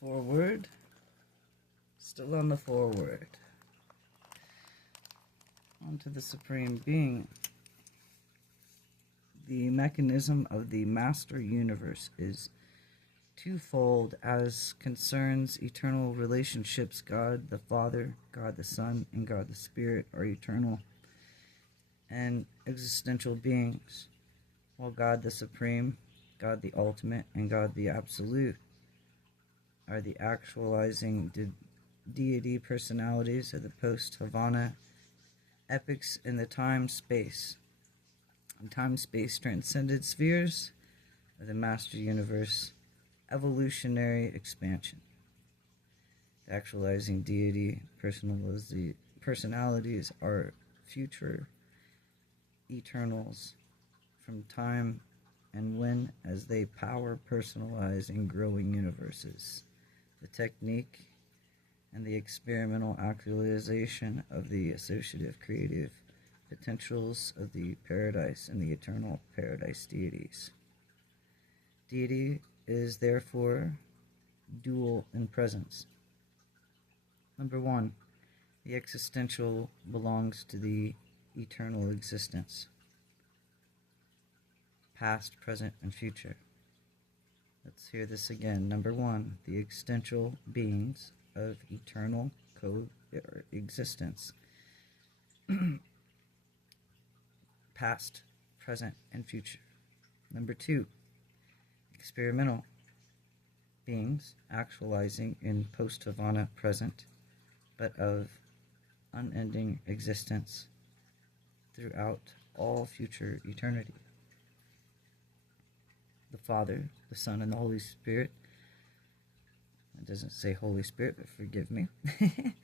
Forward. Still on the forward. On to the Supreme Being. The mechanism of the Master Universe is twofold as concerns eternal relationships. God the Father, God the Son, and God the Spirit are eternal and existential beings, while God the Supreme, God the Ultimate, and God the Absolute are the actualizing deity personalities of the post-Havana epics in the time-space. Time-space transcended spheres of the Master Universe evolutionary expansion. The actualizing deity personalities are future eternals from time and when as they power personalize and growing universes. The technique and the experimental actualization of the associative creative potentials of the paradise and the eternal paradise deities. Deity is therefore dual in presence. Number one, the existential belongs to the eternal existence, past, present, and future. Let's hear this again. Number one, the existential beings of eternal coexistence, past, present, and future. Number two, experimental beings actualizing in post-Havana present, but of unending existence throughout all future eternity. The Father, the Son, and the Holy Spirit. It doesn't say Holy Spirit, but forgive me. It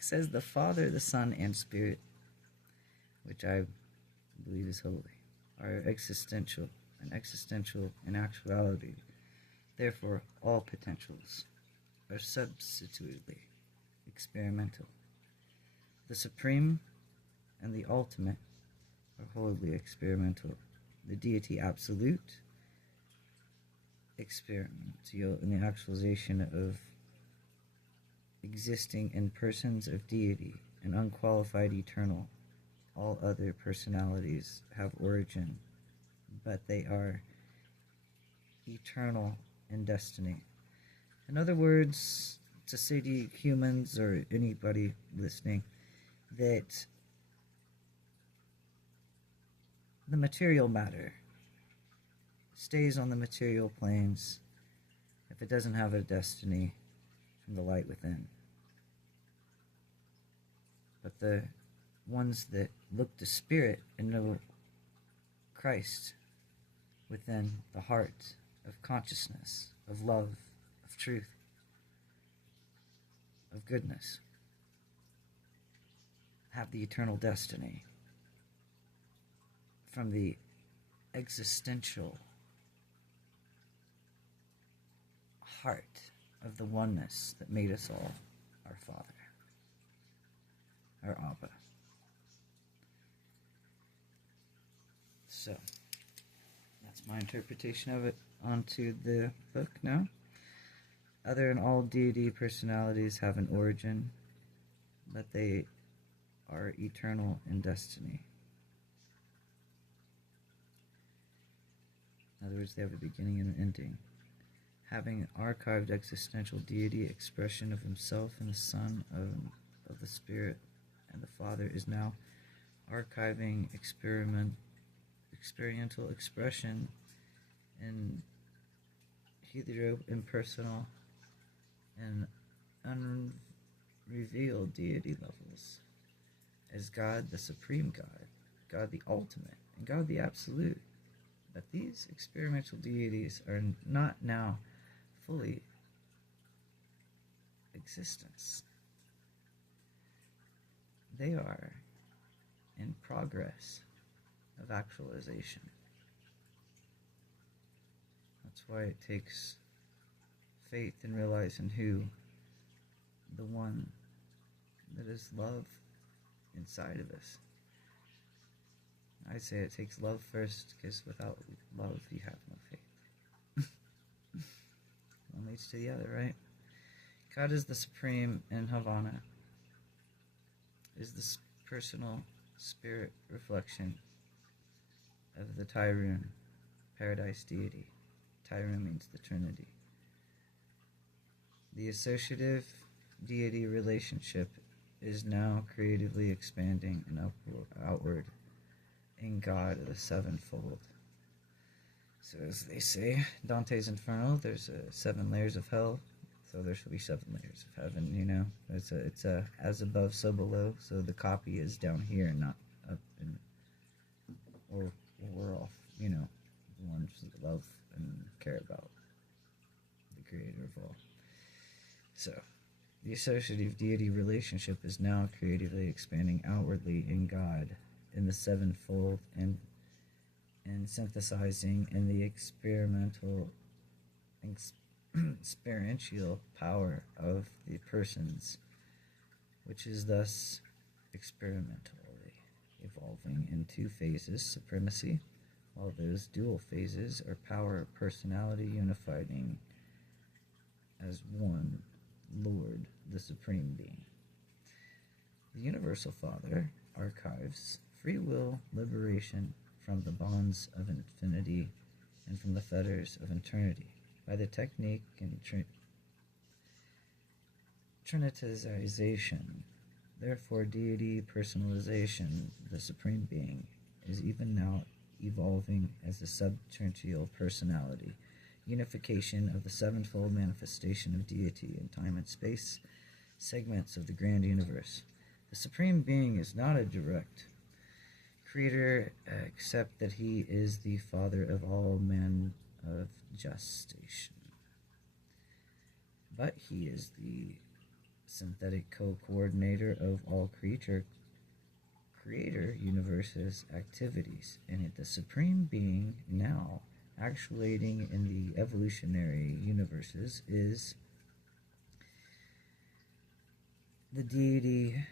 says the Father, the Son, and Spirit, which I believe is holy, are existential in actuality. Therefore, all potentials are substitutedly experimental. The Supreme and the Ultimate are wholly experimental. The Deity Absolute, experimental in the actualization of existing in persons of deity and unqualified eternal. All other personalities have origin, but they are eternal in destiny. In other words, to say to humans or anybody listening that the material matter stays on the material planes if it doesn't have a destiny from the light within. But the ones that look to spirit and know Christ within the heart of consciousness, of love, of truth, of goodness, have the eternal destiny from the existential heart of the oneness that made us all our Father, our Abba. So, that's my interpretation of it. Onto the book now. Other and all deity personalities have an origin, but they are eternal in destiny. In other words, they have a beginning and an ending. Having an archived existential deity expression of himself and the Son of the Spirit and the Father is now archiving experiential expression in hetero, impersonal, and unrevealed deity levels as God the Supreme God, God the Ultimate, and God the Absolute. But these experimental deities are not now fully existence. They are in progress of actualization. That's why it takes faith in realizing who the one that is love inside of us. I say it takes love first, because without love you have no faith. One leads to the other, right? God is the supreme in Havana, is the personal spirit reflection of the Tyrone, paradise deity. Tyrone means the Trinity. The associative deity relationship is now creatively expanding and outward in God the sevenfold. So as they say, Dante's Inferno, there's 7 layers of hell, so there shall be 7 layers of heaven, you know. It's a as above, so below, so the copy is down here, not up in, or we're off, you know, the ones that love and care about the creator of all. So, the associative deity relationship is now creatively expanding outwardly in God, in the sevenfold, and synthesizing in the experiential power of the persons, which is thus experimentally evolving in 2 phases, supremacy, while those dual phases are power, personality unifying as one Lord, the Supreme Being. The Universal Father archives free will liberation from the bonds of infinity and from the fetters of eternity by the technique and trinitization. Therefore, deity personalization, the Supreme Being, is even now evolving as a subterrestrial personality, unification of the sevenfold manifestation of deity in time and space, segments of the grand universe. The Supreme Being is not a direct creator, except that he is the Father of all men of gestation. But he is the synthetic co-coordinator of all creator universe's activities, and the Supreme Being now actuating in the evolutionary universes is the deity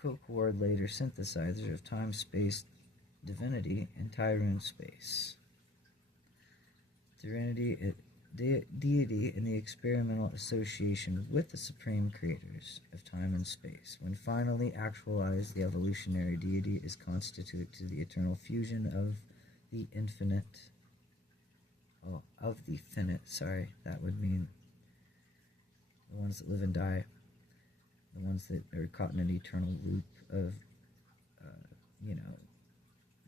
co-coordinator synthesizer of time, space, divinity, and Tyrone space. Deity in the experimental association with the supreme creators of time and space. When finally actualized, the evolutionary deity is constituted to the eternal fusion of the infinite. Of the finite, that would mean the ones that live and die, the ones that are caught in an eternal loop of,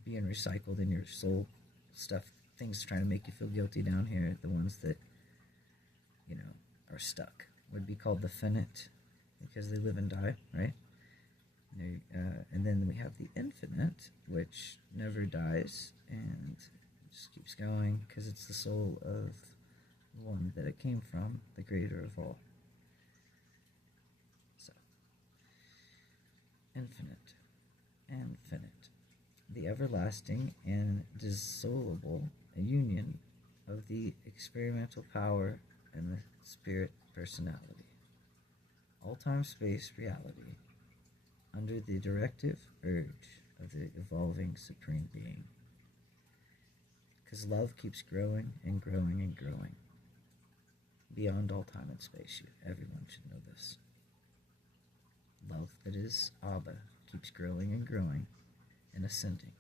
being recycled in your soul stuff, things trying to make you feel guilty down here, the ones that, are stuck, would be called the finite, because they live and die, right? And then we have the infinite, which never dies, and just keeps going, because it's the soul of the one that it came from, the creator of all. So, infinite, the everlasting and dissoluble union of the experimental power and the spirit personality, all time space reality, under the directive urge of the evolving Supreme Being. Because love keeps growing and growing and growing beyond all time and space. Everyone should know this. Love that is Abba keeps growing and growing and ascending.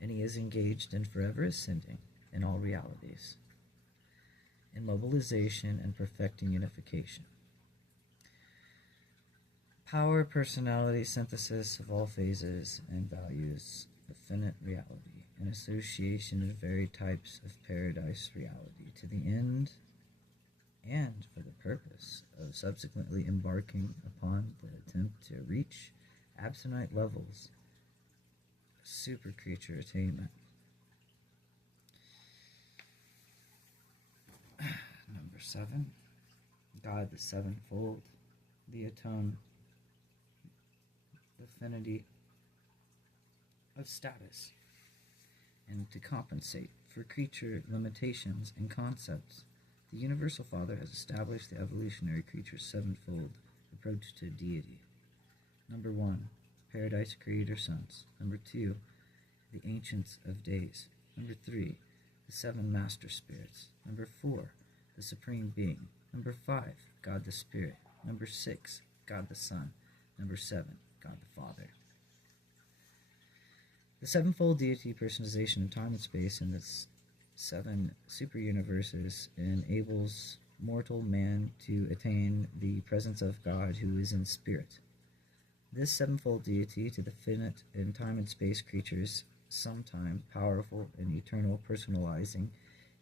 And he is engaged and forever ascending in all realities, in mobilization and perfecting unification. Power, personality, synthesis of all phases and values of finite reality, an association of varied types of paradise reality to the end and for the purpose of subsequently embarking upon the attempt to reach absonite levels of super creature attainment. Number 7, God the sevenfold, the atone, the affinity of status, and to compensate for creature limitations and concepts, the Universal Father has established the evolutionary creature's sevenfold approach to deity. Number 1, Paradise Creator Sons. Number 2, the Ancients of Days. Number 3, the 7 Master Spirits. Number 4, the Supreme Being. Number 5, God the Spirit. Number 6, God the Son. Number 7, God the Father. The sevenfold deity personalization in time and space in the 7 super universes enables mortal man to attain the presence of God who is in spirit. This sevenfold deity to the finite in time and space creatures, sometime powerful and eternal personalizing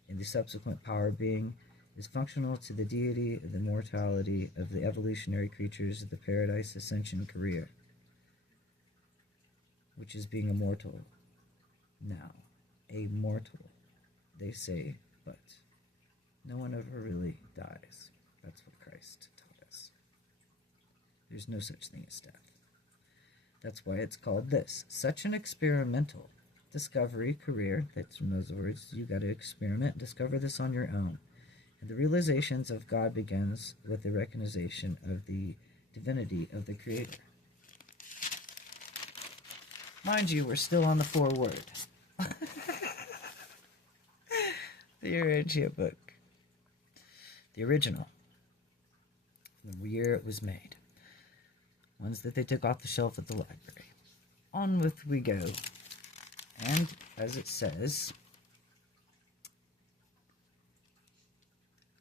in the subsequent power being, is functional to the deity of the mortality of the evolutionary creatures of the paradise ascension career, which is being immortal. Now, a mortal, they say, but no one ever really dies. That's what Christ taught us. There's no such thing as death. That's why it's called this. Such an experimental discovery career, that's in those words, you got to experiment, discover this on your own. And the realizations of God begins with the recognition of the divinity of the Creator. Mind you, we're still on the foreword. The Urantia book. The original. The year it was made. Ones that they took off the shelf at the library. On with we go. And, as it says,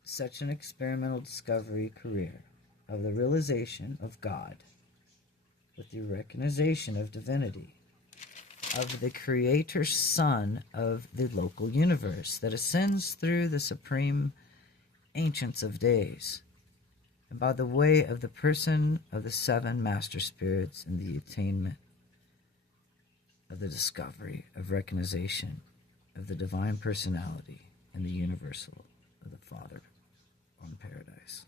such an experimental discovery career of the realization of God with the recognition of divinity of the Creator Son of the local universe that ascends through the supreme ancients of days, and by the way of the person of the 7 master spirits in the attainment of the discovery of recognition of the divine personality and the universal of the Father on paradise.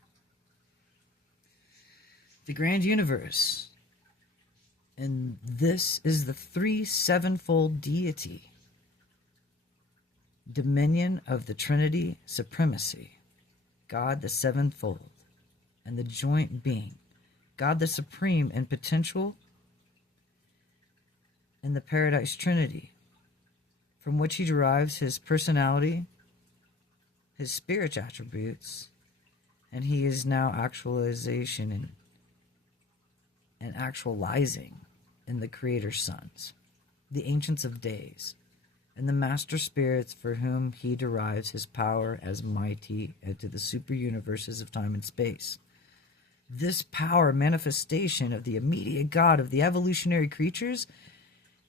The grand universe. And this is the 3 sevenfold deity, dominion of the Trinity supremacy, God the sevenfold, and the joint being, God the supreme and potential in the paradise Trinity, from which he derives his personality, his spirit attributes, and he is now actualization and actualizing in the Creator's sons, the ancients of days, and the master spirits for whom he derives his power as mighty into the super universes of time and space. This power manifestation of the immediate God of the evolutionary creatures,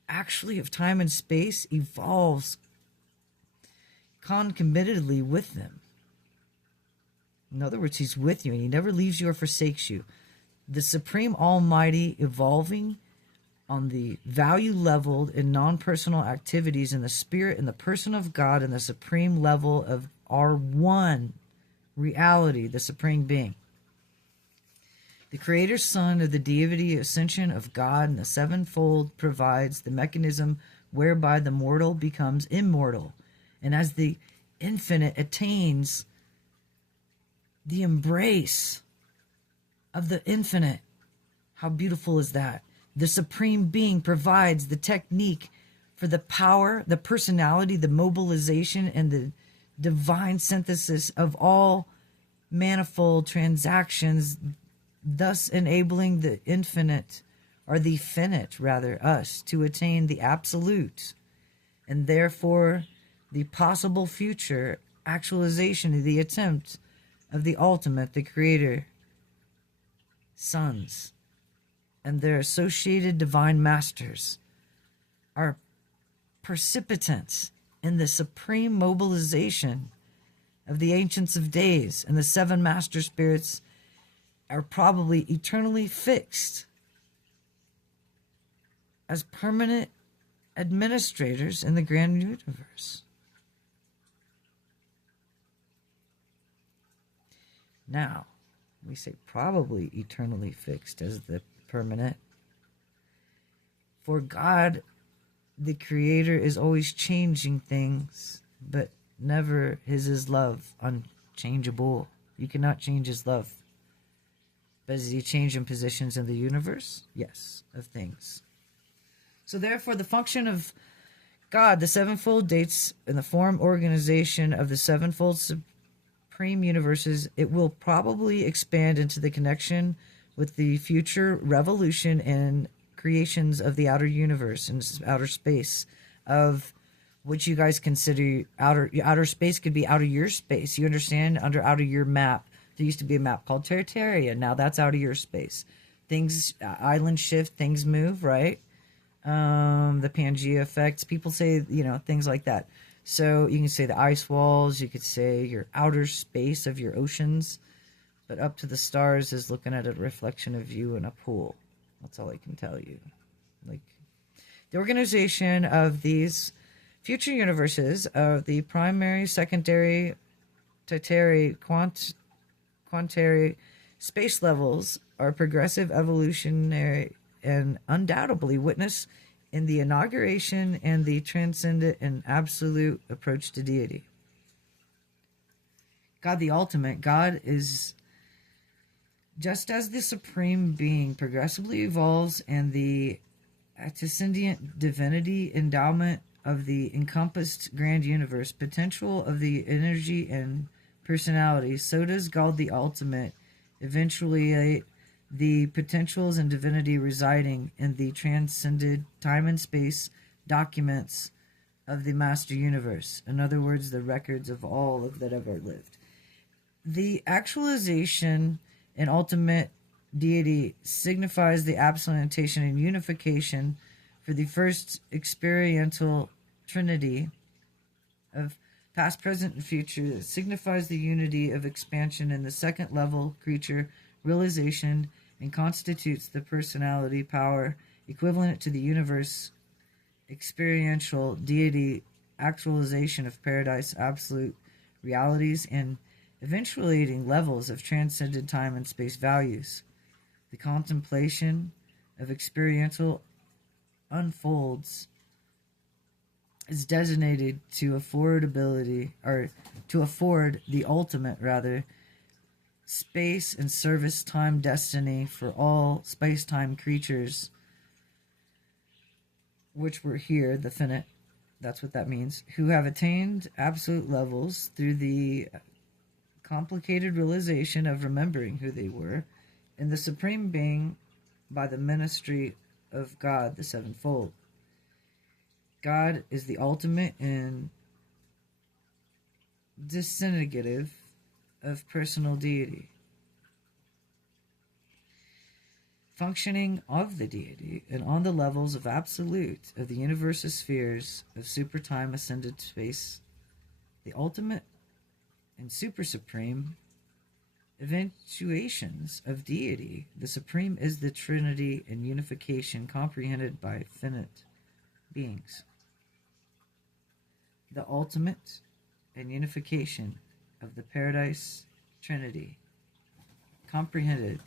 actually of time and space, evolves concomitantly with them. In other words, he's with you and he never leaves you or forsakes you. The Supreme Almighty evolving on the value leveled in non-personal activities in the spirit and the person of God and the supreme level of our one reality, the supreme being. The Creator Son of the deity ascension of God and the sevenfold provides the mechanism whereby the mortal becomes immortal, and as the infinite attains the embrace of the infinite. How beautiful is that? The Supreme Being provides the technique for the power, the personality, the mobilization, and the divine synthesis of all manifold transactions, thus enabling the infinite, or the finite, rather, us, to attain the absolute, and therefore the possible future actualization of the attempt of the ultimate, the Creator sons, and their associated divine masters are precipitants in the supreme mobilization of the ancients of days, and the 7 master spirits are probably eternally fixed as permanent administrators in the grand universe. Now, we say probably eternally fixed as the permanent. For God, the Creator, is always changing things, but never is his love unchangeable. You cannot change his love. But is he changing positions in the universe? Yes, of things. So therefore, the function of God, the sevenfold dates in the form organization of the sevenfold supreme universes, it will probably expand into the connection with the future revolution and creations of the outer universe and outer space, of what you guys consider outer space. Could be out of your space. You understand? Under out of your map, there used to be a map called Terraria. Now that's out of your space. Things island shift, things move, right? The Pangea effects. People say, things like that. So you can say the ice walls. You could say your outer space of your oceans. But up to the stars is looking at a reflection of you in a pool. That's all I can tell you. Like, the organization of these future universes of the primary, secondary, tertiary, quaternary space levels are progressive, evolutionary, and undoubtedly witness in the inauguration and the transcendent and absolute approach to deity. God, the ultimate. God is, just as the supreme being progressively evolves and the antecedent divinity endowment of the encompassed grand universe, potential of the energy and personality, so does God the ultimate eventually the potentials and divinity residing in the transcended time and space documents of the master universe. In other words, the records of all of that ever lived. The actualization and ultimate deity signifies the absolutation and unification for the first experiential trinity of past, present, and future. It signifies the unity of expansion in the second level creature realization and constitutes the personality power equivalent to the universe experiential deity actualization of paradise absolute realities and eventuating levels of transcended time and space values. The contemplation of experiential unfolds is designated to afford the ultimate space and service time destiny for all space-time creatures which were here, the finite, that's what that means, who have attained absolute levels through the complicated realization of remembering who they were in the supreme being by the ministry of God the sevenfold. God is the ultimate and disintegrative of personal deity. Functioning of the deity and on the levels of absolute of the universe's spheres of super time ascended space, the ultimate and super supreme eventuations of deity, the supreme is the trinity and unification comprehended by finite beings. The ultimate and unification of the paradise trinity comprehended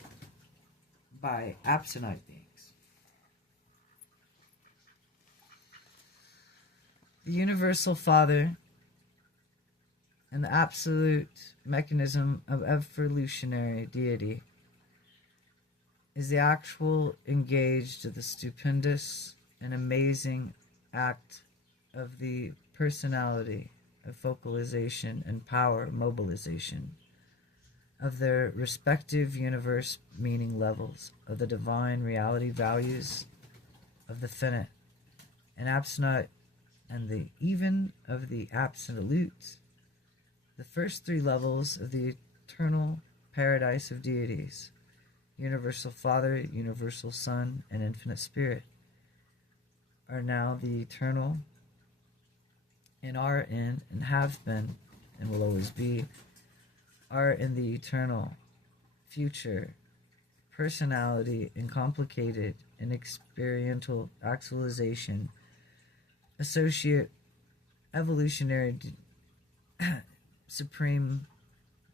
by absolute beings. The universal Father and the absolute mechanism of evolutionary deity is the actual engaged of the stupendous and amazing act of the personality of focalization and power mobilization of their respective universe meaning levels of the divine reality values of the finite and absolute and the even of the absolute, the first three levels of the eternal paradise of deities, universal Father, universal Son, and infinite Spirit, are now the eternal and are in and have been and will always be, are in the eternal future personality and complicated and experiential actualization associate evolutionary supreme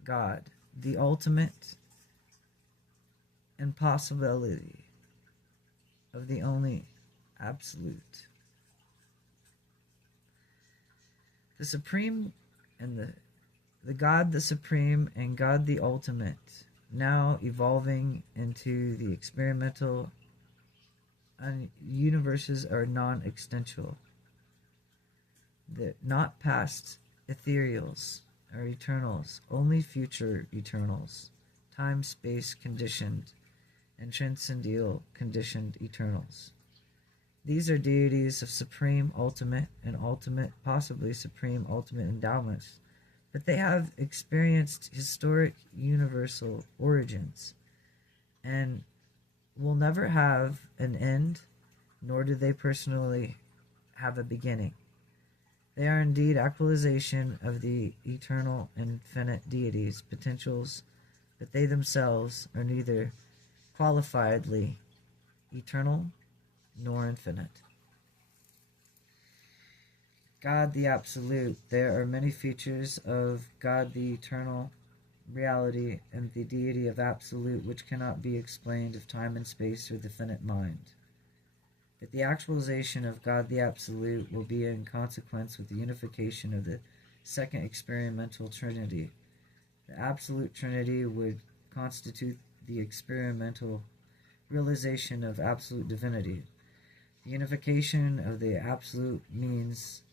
God, the ultimate impossibility of the only absolute. The supreme and the God the supreme and God the ultimate, now evolving into the experimental universes are non-existential, not past ethereals, are eternals, only future eternals, time space conditioned, and transcendental conditioned eternals. These are deities of supreme, ultimate, and ultimate, possibly supreme, ultimate endowments, but they have experienced historic universal origins and will never have an end, nor do they personally have a beginning. They are indeed actualization of the eternal infinite deities' potentials, but they themselves are neither qualifiedly eternal nor infinite. God the Absolute. There are many features of God the Eternal reality and the deity of Absolute which cannot be explained of time and space or the finite mind. But the actualization of God the Absolute will be in consequence with the unification of the second experimental Trinity. The Absolute Trinity would constitute the experimental realization of absolute divinity. The unification of the Absolute means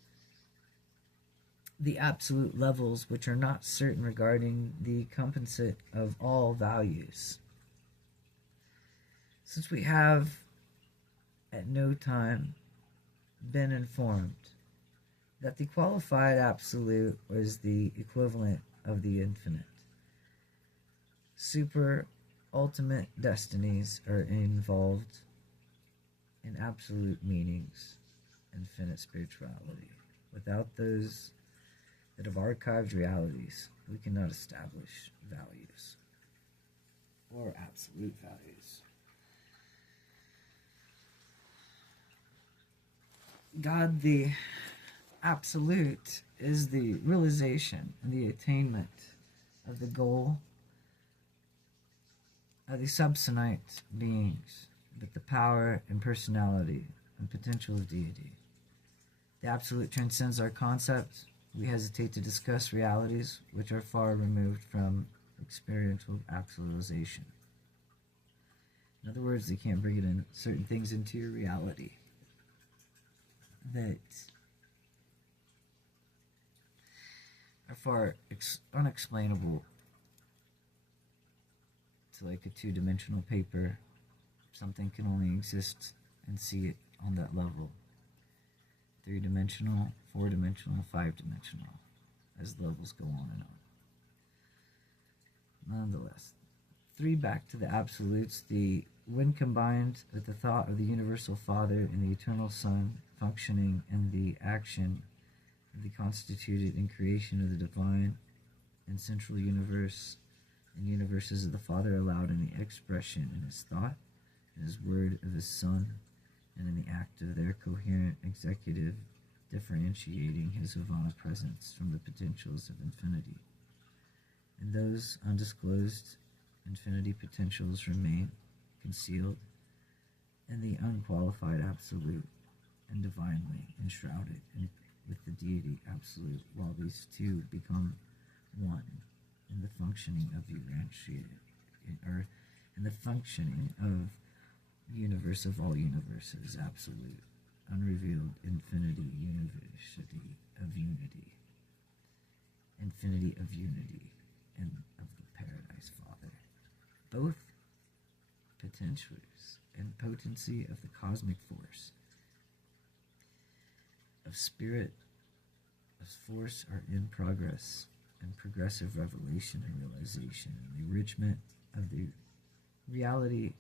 the absolute levels which are not certain regarding the compensate of all values. Since we have at no time been informed that the qualified absolute was the equivalent of the infinite, super ultimate destinies are involved in absolute meanings, infinite spirituality. Without those that have archived realities, we cannot establish values or absolute values. God the Absolute is the realization and the attainment of the goal of the subsonite beings, with the power and personality and potential of deity. The Absolute transcends our concept. We hesitate to discuss realities which are far removed from experiential actualization. In other words, they can't bring it in certain things into your reality that are far unexplainable to like a two-dimensional paper. Something can only exist and see it on that level. Three-dimensional, four-dimensional, five-dimensional, as levels go on and on. Nonetheless, three back to the absolutes. When combined with the thought of the universal Father and the eternal Son functioning in the action of the constituted and creation of the divine and central universe, and universes of the Father allowed in the expression in his thought, in his word of his Son, and in the act of their coherent executive differentiating his Havana presence from the potentials of infinity. And those undisclosed infinity potentials remain concealed in the unqualified absolute and divinely enshrouded with the deity absolute, while these two become one in the functioning of Urantia, or in the functioning of universe of all universes, absolute, unrevealed infinity, university of unity, infinity of unity, and of the Paradise Father, both potentials and potency of the cosmic force, of spirit, of force are in progress, and progressive revelation and realization, and the enrichment of the reality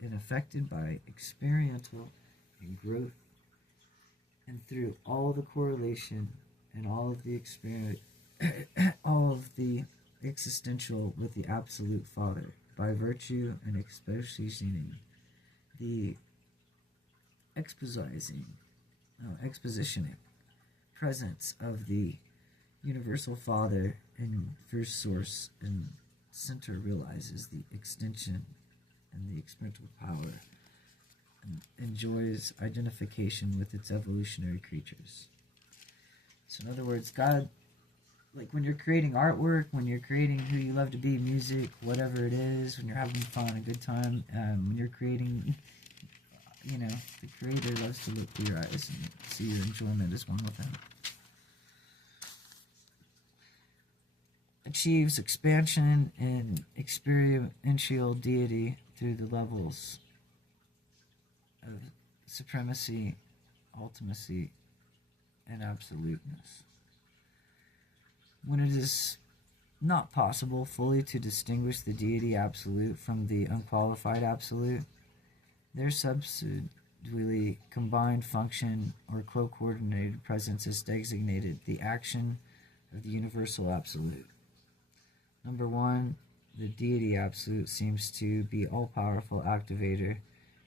and affected by experiential and growth, and through all the correlation and all of the experience, all of the existential with the Absolute Father, by virtue and expositioning the expositioning presence of the universal Father and first source and center realizes the extension and the experiential power and enjoys identification with its evolutionary creatures. So in other words, God, like when you're creating artwork, when you're creating who you love to be, music, whatever it is, when you're having fun, a good time, when you're creating, the Creator loves to look through your eyes and see your enjoyment as one with Him. achieves expansion in experiential deity through the levels of supremacy, ultimacy, and absoluteness. When it is not possible fully to distinguish the deity absolute from the unqualified absolute, their subsequently combined function or co-coordinated presence is designated the action of the universal absolute. Number one, the deity absolute seems to be all-powerful activator,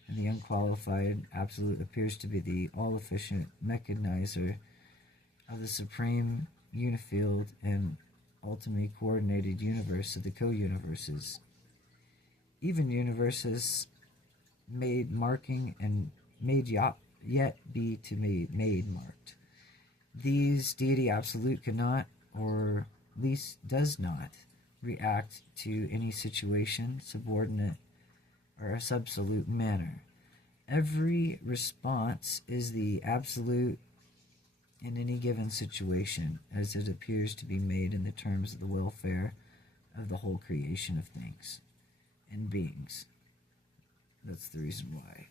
and the unqualified absolute appears to be the all-efficient mechanizer of the supreme unifield and ultimately coordinated universe of the co-universes. Even universes made marking and made yet be to be made marked. These deity absolute cannot, or at least does not, react to any situation, subordinate, or a absolute manner. Every response is the absolute in any given situation, as it appears to be made in the terms of the welfare of the whole creation of things and beings. That's the reason why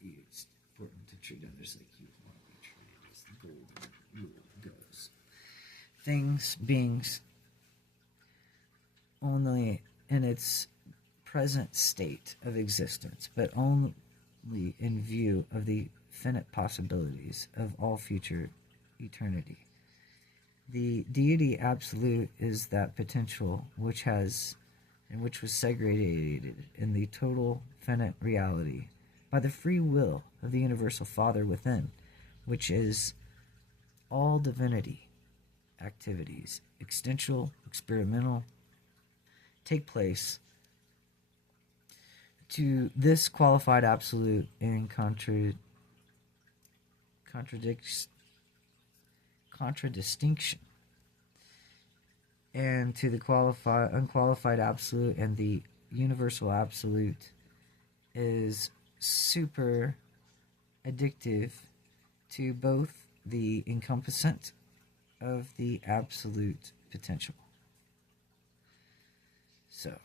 it's important to treat others like you want to be treated, as the golden rule goes. Things, beings, only in its present state of existence, but only in view of the finite possibilities of all future eternity. The deity absolute is that potential which was segregated in the total finite reality by the free will of the universal Father within, which is all divinity activities, existential, experimental, take place to this qualified absolute in contradistinction, and to the unqualified absolute and the universal absolute is super addictive to both the encompassant of the absolute potential. So,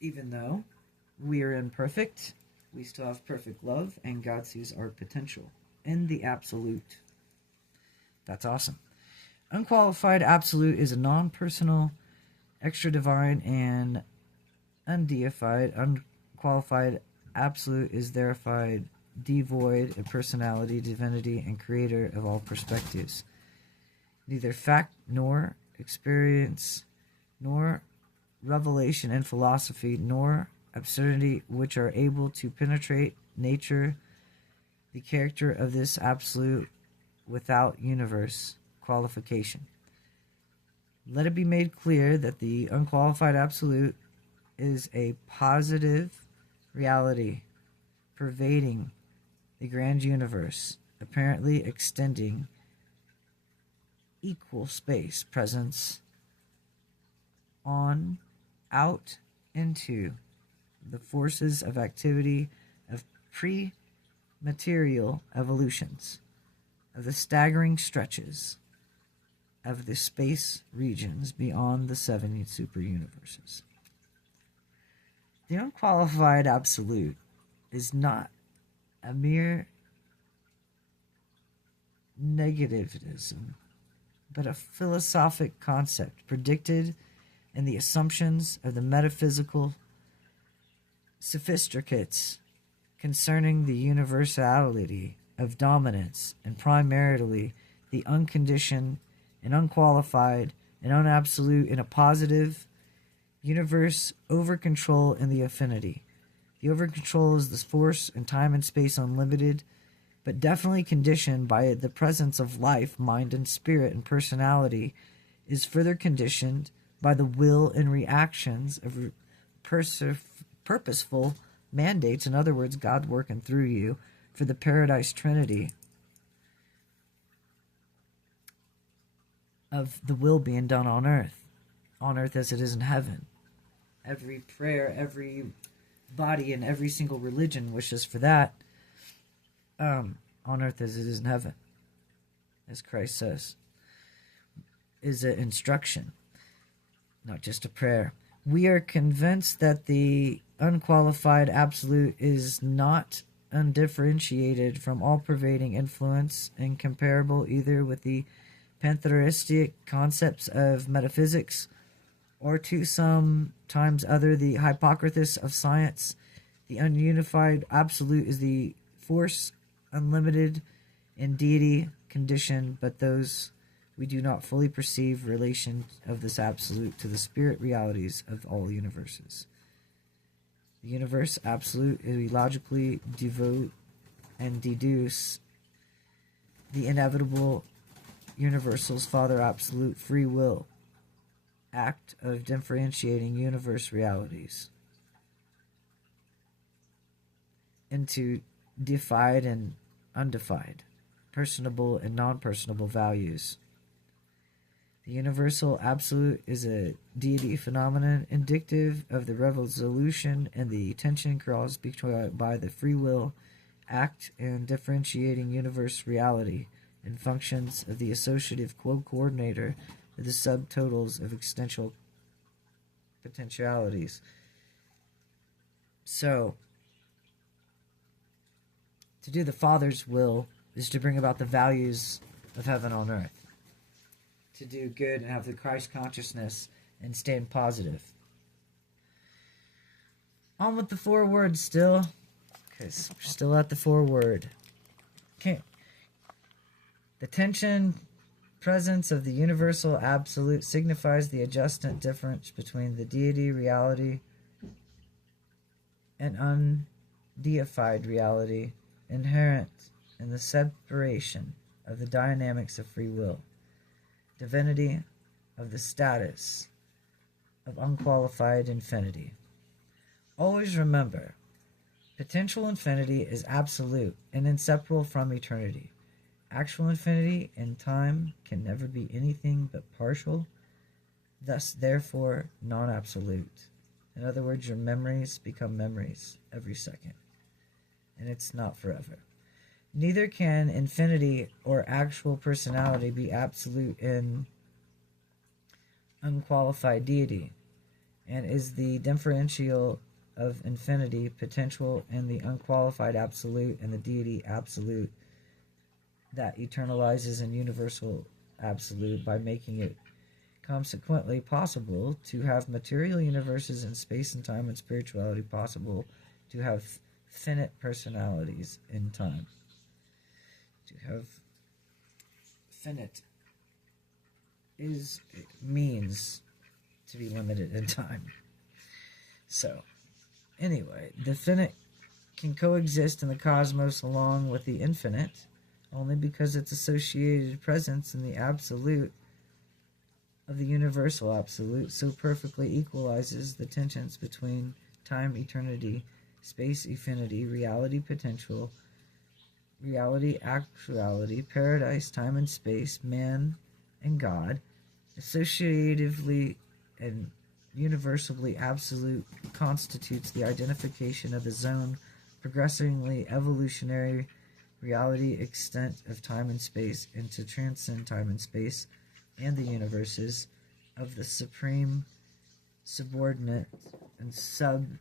even though we are imperfect, we still have perfect love, and God sees our potential in the absolute. That's awesome. Unqualified absolute is a non-personal, extra-divine, and undeified. Unqualified absolute is therefore devoid of personality, divinity, and creator of all perspectives. Neither fact nor experience, nor revelation and philosophy, nor absurdity, which are able to penetrate nature, the character of this absolute without universe qualification. Let it be made clear that the unqualified absolute is a positive reality pervading the grand universe, apparently extending equal space presence on out into the forces of activity of pre-material evolutions, of the staggering stretches of the space regions beyond the 7 super universes. The unqualified absolute is not a mere negativism, but a philosophic concept predicted in the assumptions of the metaphysical sophisticates concerning the universality of dominance, and primarily the unconditioned and unqualified and unabsolute in a positive universe over control in the affinity. The over control is this force in time and space unlimited, but definitely conditioned by the presence of life, mind, and spirit, and personality is further conditioned by the will and reactions of purposeful mandates. In other words, God working through you for the Paradise Trinity of the will being done on earth as it is in heaven. Every prayer, every body, and every single religion wishes for that, on earth as it is in heaven, as Christ says, is an instruction. not just a prayer. We are convinced that the unqualified absolute is not undifferentiated from all-pervading influence and comparable either with the pantheistic concepts of metaphysics or to sometimes other the hypocrisis of science. The ununified absolute is the force unlimited in deity condition, but those we do not fully perceive relation of this absolute to the spirit realities of all universes. The universe absolute is we logically devote and deduce the inevitable universal's father absolute free will act of differentiating universe realities into defied and undefied, personable and non-personable values. The universal absolute is a deity phenomenon indicative of the resolution and the tension caused by the free will act and differentiating universe reality and functions of the associative coordinator of the subtotals of existential potentialities. So, to do the Father's will is to bring about the values of heaven on earth. To do good and have the Christ consciousness and stand positive. On with the foreword still, because we're still at the foreword. Okay. The tension presence of the universal absolute signifies the adjustment difference between the deity reality and undeified reality inherent in the separation of the dynamics of free will. Divinity of the status of unqualified infinity. Always remember, potential infinity is absolute and inseparable from eternity. Actual infinity in time can never be anything but partial, thus therefore non-absolute. In other words, your memories become memories every second, and it's not forever. Neither can infinity or actual personality be absolute in unqualified deity, and is the differential of infinity, potential, and the unqualified absolute and the deity absolute that eternalizes in universal absolute by making it consequently possible to have material universes in space and time and spirituality possible to have finite personalities in time. To have finite means to be limited in time. So, anyway, the finite can coexist in the cosmos along with the infinite only because its associated presence in the absolute of the universal absolute so perfectly equalizes the tensions between time, eternity, space, infinity, reality, potential, reality, actuality, paradise, time and space, man, and God, associatively and universally absolute constitutes the identification of the zone, progressively evolutionary reality extent of time and space, and to transcend time and space and the universes of the supreme, subordinate, and sub-infinite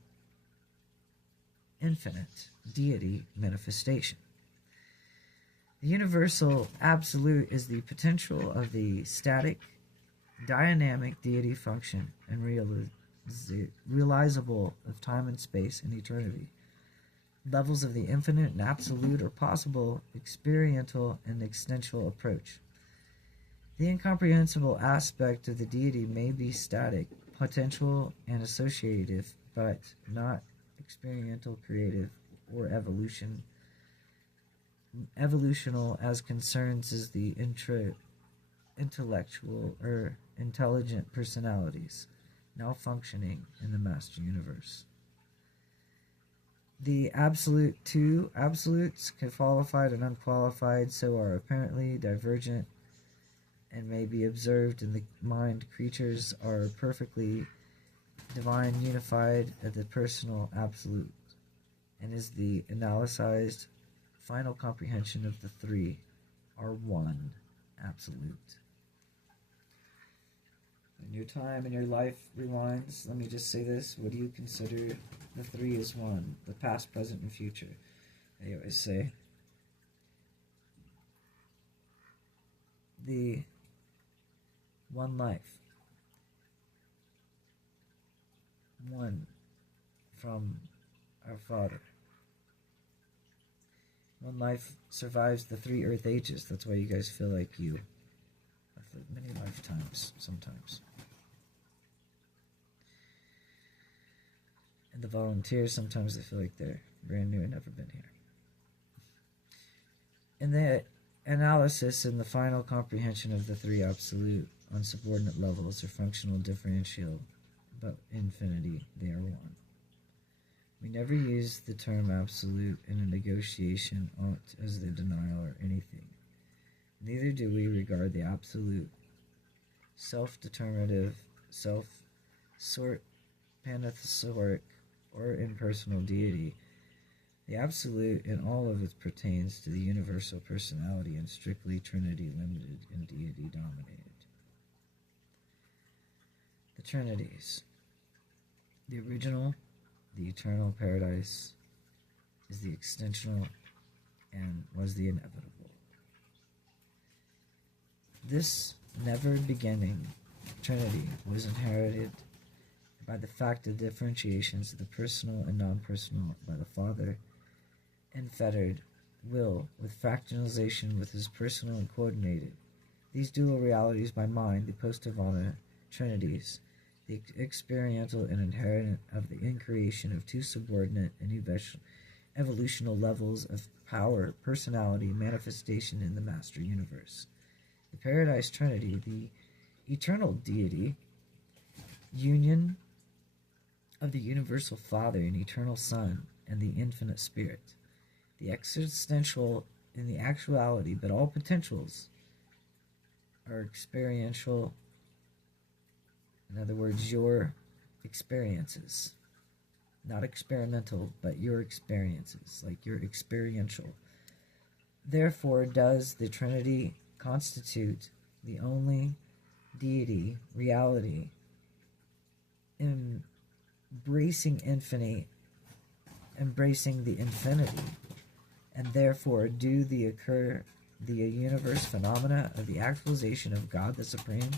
deity manifestation. The universal absolute is the potential of the static, dynamic deity function and realizable of time and space and eternity. Levels of the infinite and absolute are possible, experiential and existential approach. The incomprehensible aspect of the deity may be static, potential, and associative, but not experiential, creative, or evolutional as concerns is the intellectual or intelligent personalities now functioning in the master universe. The absolute two absolutes, qualified and unqualified, so are apparently divergent and may be observed in the mind. Creatures are perfectly divine, unified at the personal absolute, and is the analyzed final comprehension of the three are one absolute. When your time and your life rewinds, let me just say this: what do you consider the three as one? The past, present, and future. They always say the one life, one from our Father. One life survives the three earth ages. That's why you guys feel like you have lived many lifetimes sometimes. And the volunteers, sometimes they feel like they're brand new and never been here. In the analysis and the final comprehension of the three absolute on subordinate levels or functional differential, but infinity, they are one. We never use the term absolute in a negotiation as the denial or anything. Neither do we regard the absolute self-determinative, self-sort, pantheistic, or impersonal deity. The absolute in all of it pertains to the universal personality and strictly Trinity limited and deity dominated. The Trinities. The original, the eternal paradise, is the extensional and was the inevitable. This never beginning Trinity was inherited by the fact of differentiations of the personal and non-personal by the Father, and fettered will with fractionalization with his personal and coordinated. These dual realities by mind, the post-Nirvana Trinities, the experiential and inherent of the increation of two subordinate and evolutional levels of power, personality, manifestation in the master universe. The Paradise Trinity, the eternal deity, union of the universal Father and eternal Son and the infinite Spirit. The existential in the actuality, but all potentials are experiential. In other words, your experiences. Not experimental, but your experiences, like your experiential. Therefore, does the Trinity constitute the only deity, reality, embracing infinity, embracing the infinity, and therefore do the universe phenomena of the actualization of God the Supreme,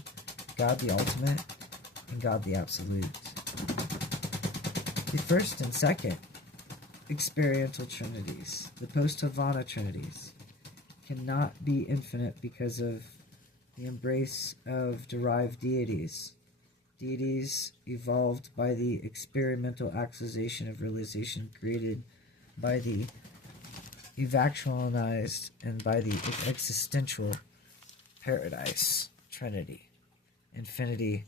God the Ultimate, and God the Absolute. The first and second experiential trinities, the post-Nirvana trinities, cannot be infinite because of the embrace of derived deities. Deities evolved by the experimental actualization of realization created by the evacualized and by the existential paradise, Trinity, infinity,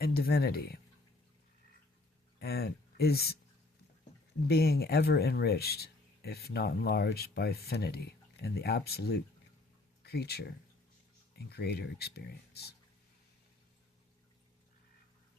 and divinity, and is being ever enriched, if not enlarged, by affinity and the absolute creature and creator experience.